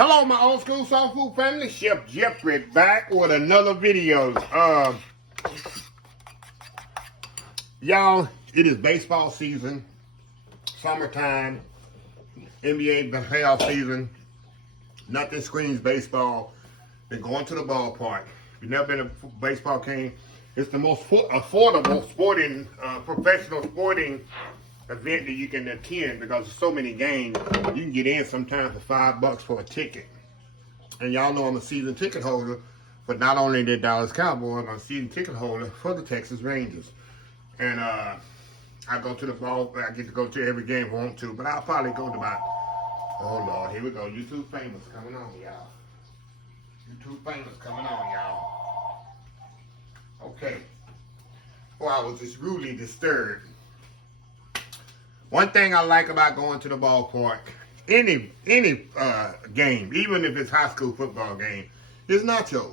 Hello, my old school soul food family. Chef Jeffrey back with another video. Y'all, it is baseball season, summertime, NBA playoff season. Nothing screams baseball than going to the ballpark. If you've never been to a baseball game, it's the most affordable sporting, professional sporting event that you can attend because there's so many games. You can get in sometimes for $5 for a ticket. And y'all know I'm a season ticket holder, but not only the Dallas Cowboys, I'm a season ticket holder for the Texas Rangers. And I go to the ball, I get to go to every game if I want to, but I'll probably go to about, oh Lord, here we go. YouTube famous coming on, y'all. YouTube famous coming on, y'all. Okay. Well, I was just rudely disturbed. One thing I like about going to the ballpark, any game, even if it's high school football game, is nachos.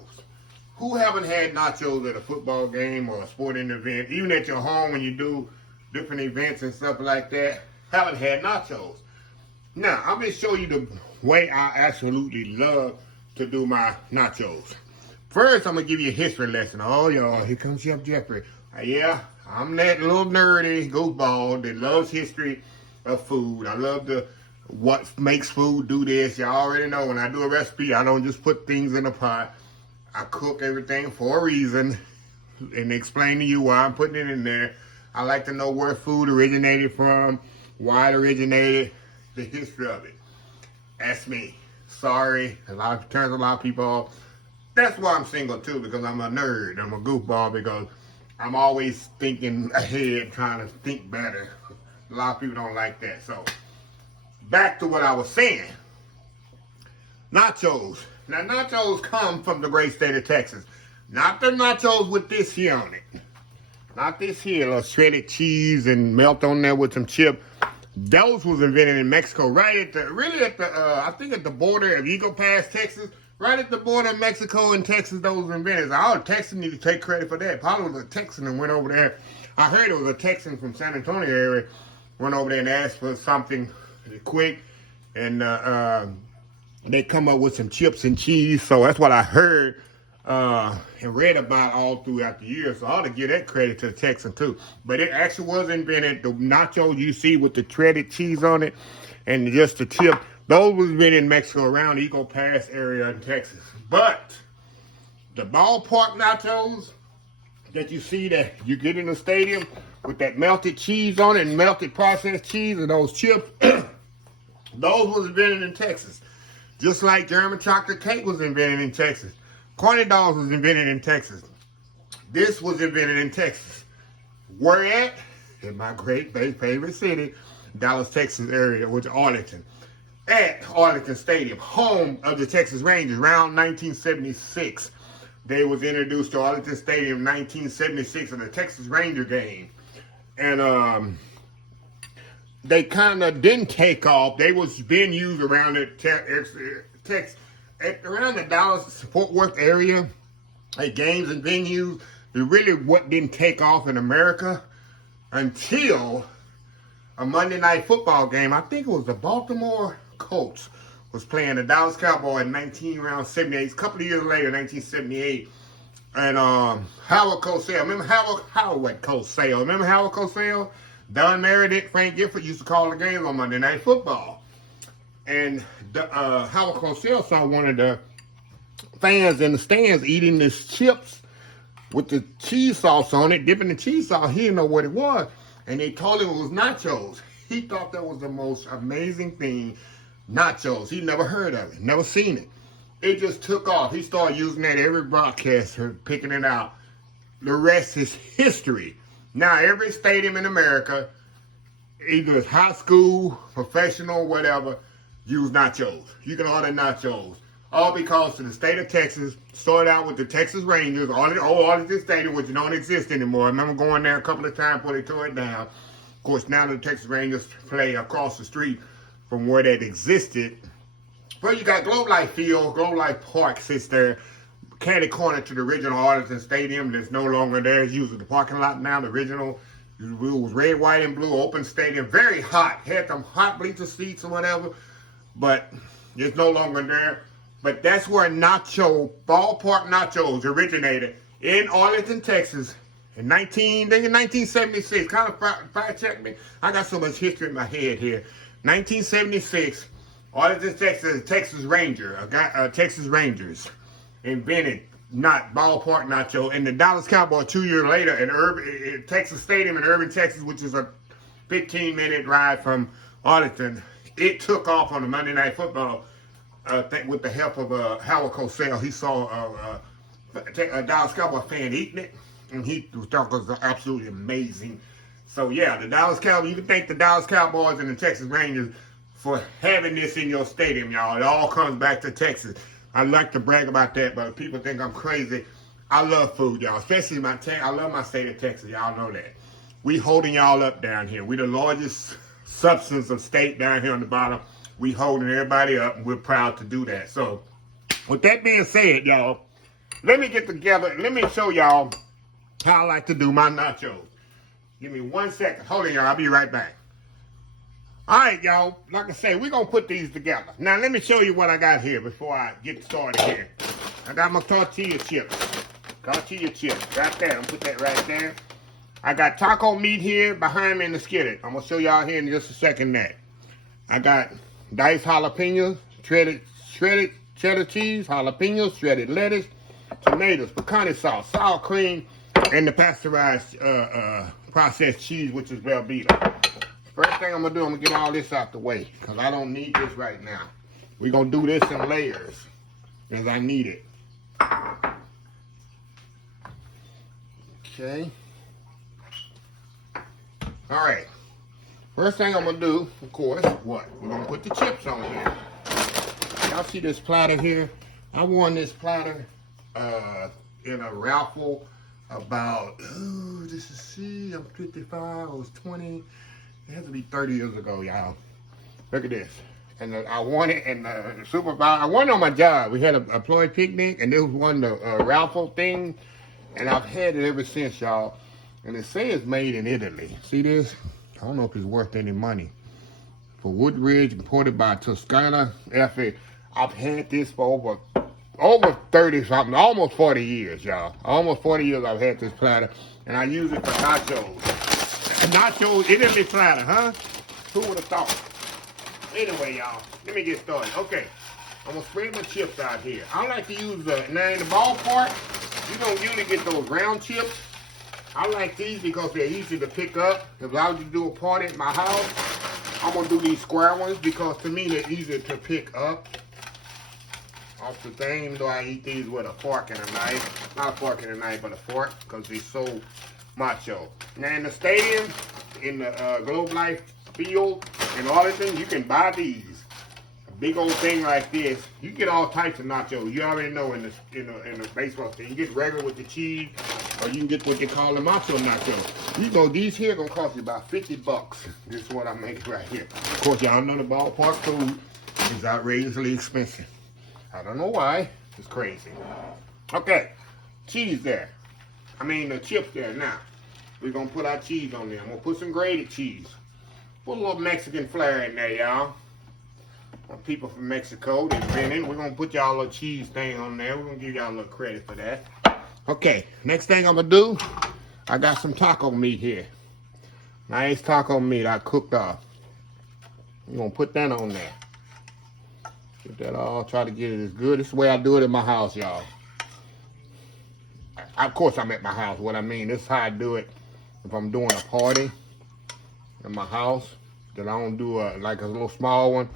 Who haven't had nachos at a football game or a sporting event, even at your home when you do different events and stuff like that, haven't had nachos? Now, I'm going to show you the way I absolutely love to do my nachos. First, I'm going to give you a history lesson. Oh, y'all, here comes Chef Jeffrey. Yeah, I'm that little nerdy goofball that loves history of food. I love what makes food do this. Y'all already know when I do a recipe, I don't just put things in a pot. I cook everything for a reason and explain to you why I'm putting it in there. I like to know where food originated from, why it originated, the history of it. That's me. Sorry, turns a lot of people off. That's why I'm single too, because I'm a nerd. I'm a goofball because I'm always thinking ahead, trying to think better. A lot of people don't like that. So, back to what I was saying. Nachos. Now, nachos come from the great state of Texas. Not the nachos with this here on it. Not this here, little shredded cheese and melt on there with some chip. Those was invented in Mexico, right at the, I think at the border of Eagle Pass, Texas. Right at the border of Mexico and Texas, those were invented. All the Texans need to take credit for that. Probably was a Texan and went over there. I heard it was a Texan from San Antonio area went over there and asked for something quick, and they come up with some chips and cheese. So that's what I heard and read about all throughout the year. So I ought to give that credit to the Texan too. But it actually was invented. The nachos you see with the shredded cheese on it and just the chip, those was invented in Mexico around the Eagle Pass area in Texas. But the ballpark nachos that you see that you get in the stadium with that melted cheese on it and melted processed cheese and those chips, those was invented in Texas. Just like German chocolate cake was invented in Texas. Corny dogs was invented in Texas. This was invented in Texas. Where at? In my great favorite city, Dallas, Texas area, which is Arlington. At Arlington Stadium, home of the Texas Rangers, around 1976. They was introduced to Arlington Stadium in 1976 in the Texas Ranger game. And they kind of didn't take off. They was being used around around the Dallas-Fort Worth area at games and venues. It really what didn't take off in America until a Monday night football game. I think it was the Baltimore Colts was playing the Dallas Cowboys in around 78. A couple of years later, 1978. And Howard Cosell. Remember Howard Cosell? Remember Howard Cosell? Don Meredith, Frank Gifford used to call the games on Monday Night Football. And Howard Cosell saw one of the fans in the stands eating this chips with the cheese sauce on it, dipping the cheese sauce. He didn't know what it was. And they told him it was nachos. He thought that was the most amazing thing. Nachos. He never heard of it, never seen it. It just took off. He started using that every broadcaster, picking it out. The rest is history. Now, every stadium in America, either it's high school, professional, whatever, use nachos. You can order nachos. All because the state of Texas started out with the Texas Rangers, Arlington Stadium, which don't exist anymore. I remember going there a couple of times before they tore it down. Of course, now the Texas Rangers play across the street from where that existed. But you got Globe Life Field, Globe Life Park sits there, catty corner to the original Arlington Stadium that's no longer there. It's using the parking lot now, the original. It was red, white, and blue, open stadium, very hot. Had them hot bleacher seats or whatever. But It's no longer there. But that's where ballpark nachos originated in Arlington, Texas in 1976. Kind of fact check me. I got so much history in my head here. 1976, Arlington, Texas, Texas Rangers invented ballpark nacho, and the Dallas Cowboys 2 years later in Texas Stadium in Irving, Texas, which is a 15-minute ride from Arlington, it took off on the Monday Night Football with the help of Howard Cosell. He saw a Dallas Cowboy fan eating it, and he thought it was absolutely amazing. So yeah, the Dallas Cowboys, you can thank the Dallas Cowboys and the Texas Rangers for having this in your stadium, y'all. It all comes back to Texas. I like to brag about that, but people think I'm crazy. I love food, y'all, especially I love my state of Texas. Y'all know that. We holding y'all up down here. We the largest substance of state down here on the bottom. We holding everybody up, and we're proud to do that. So, with that being said, y'all, let me get together. Let me show y'all how I like to do my nachos. Give me 1 second. Hold on, y'all. I'll be right back. All right, y'all. Like I say, we're going to put these together. Now, let me show you what I got here before I get started here. I got my tortilla chips. Tortilla chips. Right there. I'm going to put that right there. I got taco meat here behind me in the skillet. I'm going to show y'all here in just a second that. I got diced jalapenos, shredded cheddar cheese, jalapenos, shredded lettuce, tomatoes, pecan sauce, sour cream, and the pasteurized processed cheese, which is Velveeta. First thing I'm going to do, I'm going to get all this out the way, because I don't need this right now. We're going to do this in layers, because I need it. Okay. All right. First thing I'm going to do, of course, what? We're going to put the chips on here. Y'all see this platter here? I won this platter in a raffle about, I'm 55, I was 20. It has to be 30 years ago, y'all. Look at this. And I won it, and the supervisor, I won it on my job. We had an employee picnic, and this was one of the raffle thing, and I've had it ever since, y'all. And it says made in Italy. See this? I don't know if it's worth any money. For Woodridge, imported by Toscana FA. I've had this for over 30 something, almost 40 years, y'all. Almost 40 years I've had this platter, and I use it for nachos. Nachos, Italy platter, huh? Who would have thought? Anyway, y'all, let me get started. Okay, I'm going to spread my chips out here. I like to use now in the ballpark, you don't usually get those round chips. I like these because they're easy to pick up. If I was to do a party at my house, I'm going to do these square ones because to me they're easier to pick up off the thing, even though I eat these with a fork and a knife. Not a fork and a knife, but a fork because they're so macho. Now in the stadium, in the Globe Life field in Arlington, you can buy these. A big old thing like this. You get all types of nachos. You already know in the baseball thing. You get regular with the cheese, or you can get what they call the Macho Nachos. You know, these here gonna cost you about 50 bucks. This is what I make right here. Of course, y'all know the ballpark food is outrageously expensive. I don't know why. It's crazy. Okay, cheese there. The chips there. Now, we're going to put our cheese on there. I'm going to put some grated cheese. Put a little Mexican flair in there, y'all. People from Mexico, they've been in. We're going to put y'all a little cheese thing on there. We're going to give y'all a little credit for that. Okay, next thing I'm going to do, I got some taco meat here. Nice taco meat I cooked off. I'm going to put that on there. Get that all, try to get it as good. This is the way I do it in my house, y'all. Of course, I'm at my house. What I mean, this is how I do it. If I'm doing a party in my house, then I don't do like a little small one.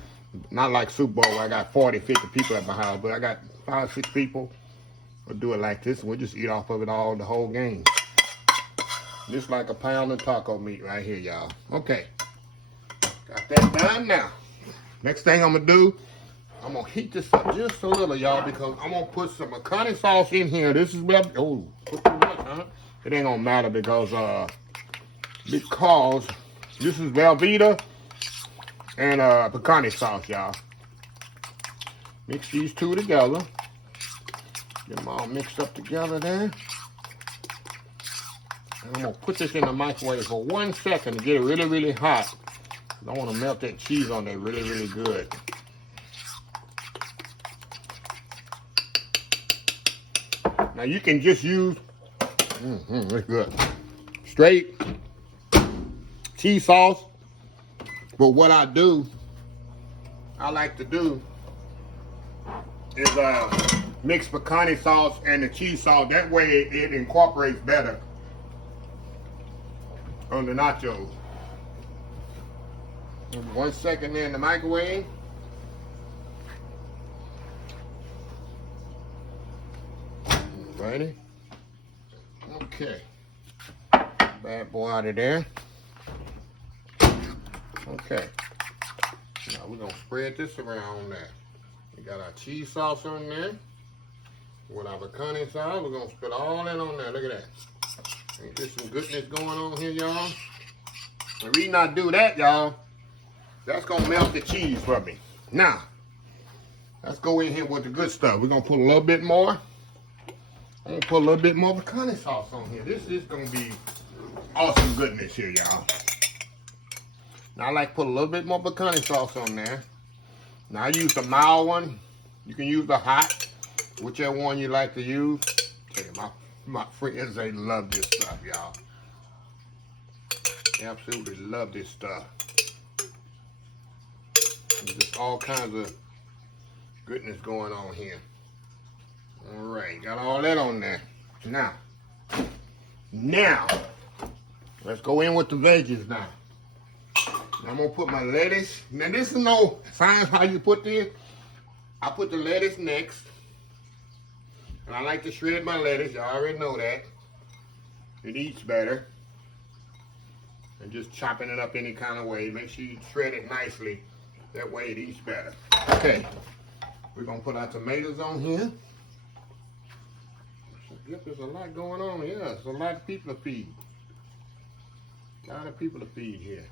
Not like Super Bowl where I got 40, 50 people at my house, but I got 5, 6 people. We'll do it like this, and we'll just eat off of it all the whole game. Just like a pound of taco meat right here, y'all. Okay. Got that done now. Next thing I'm going to do, I'm going to heat this up just a little, y'all, because I'm going to put some pecan sauce in here. This is what put too much, huh? It ain't going to matter because this is Velveeta and pecan sauce, y'all. Mix these two together. Get them all mixed up together there. And I'm going to put this in the microwave for 1 second to get it really, really hot. I want to melt that cheese on there really, really good. Now you can just use, that's good, straight cheese sauce. But what I like to do is mix pecani sauce and the cheese sauce. That way it incorporates better on the nachos. 1 second there in the microwave. Alrighty. Okay. Bad boy out of there. Okay. Now we're gonna spread this around there. We got our cheese sauce on there. With our pecani sauce, we're gonna spit all that on there. Look at that. Ain't there some goodness going on here, y'all? The reason I do that, y'all, that's gonna melt the cheese for me. Now, let's go in here with the good stuff. We're gonna put a little bit more. I'm gonna put a little bit more pecani sauce on here. This is gonna be awesome goodness here, y'all. Now I like to put a little bit more pecani sauce on there. Now I use the mild one. You can use the hot, whichever one you like to use. Tell you, my friends, they love this stuff, y'all. They absolutely love this stuff. There's just all kinds of goodness going on here. All right, got all that on there. Now, let's go in with the veggies now. I'm gonna put my lettuce. Now this is no science how you put this. I put the lettuce next. And I like to shred my lettuce, y'all already know that. It eats better. And just chopping it up any kind of way. Make sure you shred it nicely. That way it eats better. Okay, we're gonna put our tomatoes on here. Yep, there's a lot going on here. There's a lot of people to feed. A lot of people to feed here.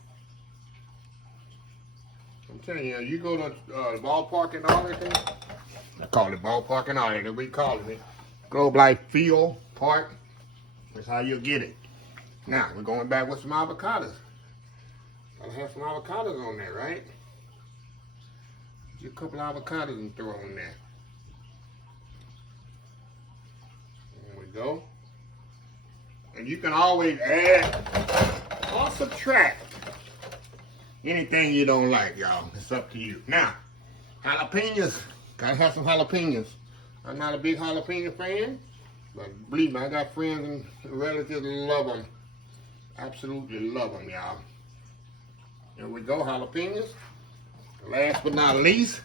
I'm telling you, you go to the ballpark in Arlington. I call it ballpark in Arlington. We call it Globe Life Field Park. That's how you'll get it. Now, we're going back with some avocados. Gotta have some avocados on there, right? Get a couple of avocados and throw on there. There we go. And you can always add or subtract anything you don't like, y'all. It's up to you. Now, jalapenos. Gotta have some jalapenos. I'm not a big jalapeno fan, but believe me, I got friends and relatives that love them. Absolutely love them, y'all. Here we go, jalapenos. Last but not least,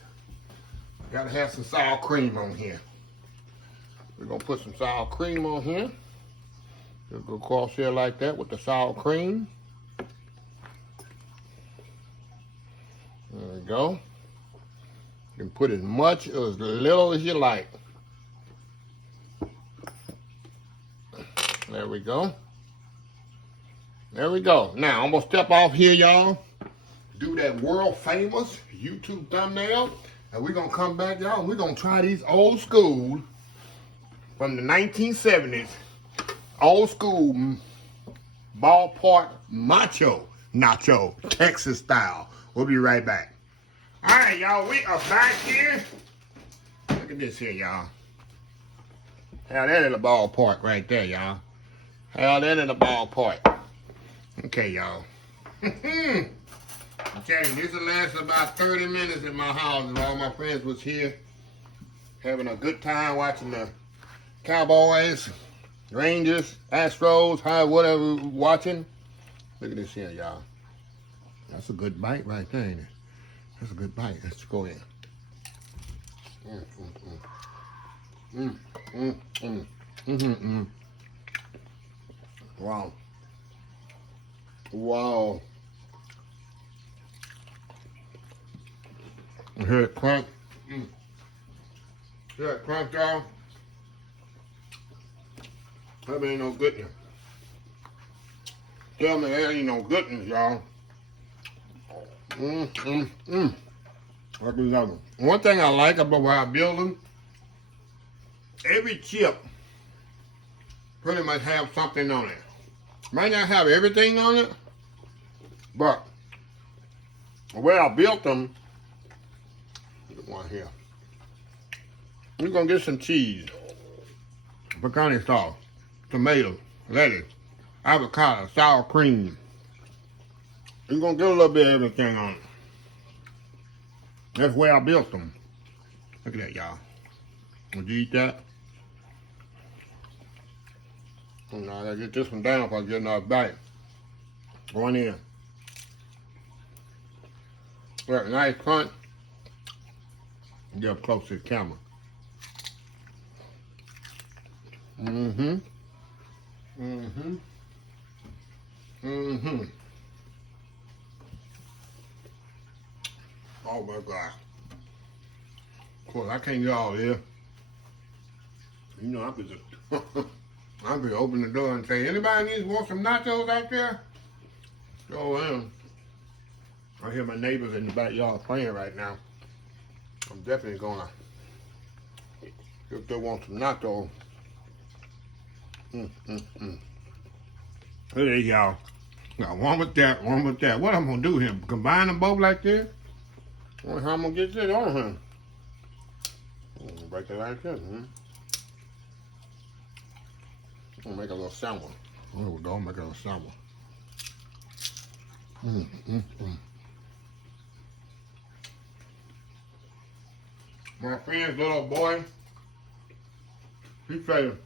gotta have some sour cream on here. We're gonna put some sour cream on here. Just go across here like that with the sour cream. There we go. You can put as much or as little as you like. There we go. There we go. Now, I'm going to step off here, y'all. Do that world famous YouTube thumbnail. And we're going to come back, y'all. And we're going to try these old school from the 1970s. Old school ballpark Macho Nacho, Texas style. We'll be right back. All right, y'all. We are back here. Look at this here, y'all. Have that in the ballpark right there, y'all. Have that in the ballpark. Okay, y'all. I'm telling you, this will last about 30 minutes in my house and all my friends was here having a good time watching the Cowboys, Rangers, Astros, whatever watching. Look at this here, y'all. That's a good bite right there, ain't it? That's a good bite. Let's go in. Wow. Wow. You hear it crunch? Hear it crunch, y'all? That ain't no goodness. Tell me that ain't no goodness, y'all. What is that one? One thing I like about where I build them, every chip pretty much have something on it. Might not have everything on it, but the way I built them, get one here. We're gonna get some cheese. pecani sauce, tomato, lettuce, avocado, sour cream. You're gonna get a little bit of everything on it. That's the way I built them. Look at that, y'all. Would you eat that? I gotta get this one down if I get another bite. Going in. Got a nice crunch. Get up close to the camera. Mm-hmm. Mm-hmm. Mm-hmm. Oh my God. Of course, I can't get all this. You know, I could just, I could open the door and say, anybody want some nachos out there? So, I hear my neighbors in the backyard playing right now. I'm definitely gonna, if they want some nachos. Look at y'all. Got one with that, one with that. What I'm gonna do here? Combine them both like this? I wonder how I'm gonna get this on here. I'm gonna break it like this. I'm gonna make a little sandwich. There we go, make a little sandwich. My friend's little boy, he said,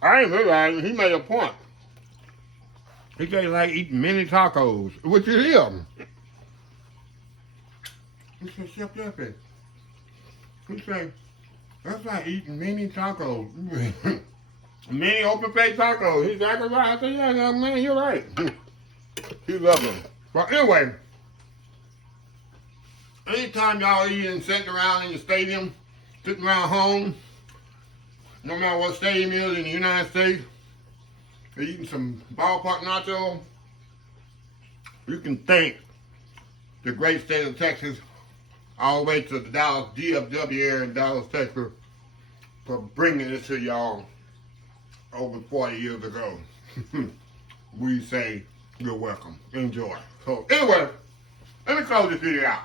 I didn't realize he made a point. He said he like eating mini tacos, which it is. He said, Chef Jeffy. He said, that's like eating mini tacos. Mini open plate tacos. He's exactly right. I said, yeah, man, you're right. He loves them. But anyway, anytime y'all eating, sitting around in the stadium, sitting around home, no matter what stadium is in the United States, eating some ballpark nachos, you can thank the great state of Texas, all the way to the Dallas DFW area in Dallas, Texas, for bringing it to y'all over 40 years ago. We say you're welcome. Enjoy. So anyway, let me close this video out.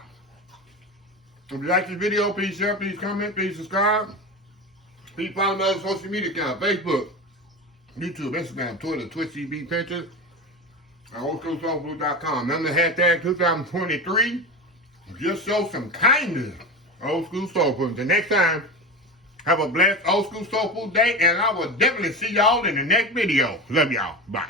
If you like this video, please share, please comment, please subscribe. Please follow me on social media account, Facebook, YouTube, Instagram, Twitter, Twitch TV, Pinterest, and oldschoolsoulfood.com. Remember the hashtag 2023. Just show some kindness. Old School Soul Food. Until next time, have a blessed Old School Soul Food day, and I will definitely see y'all in the next video. Love y'all. Bye.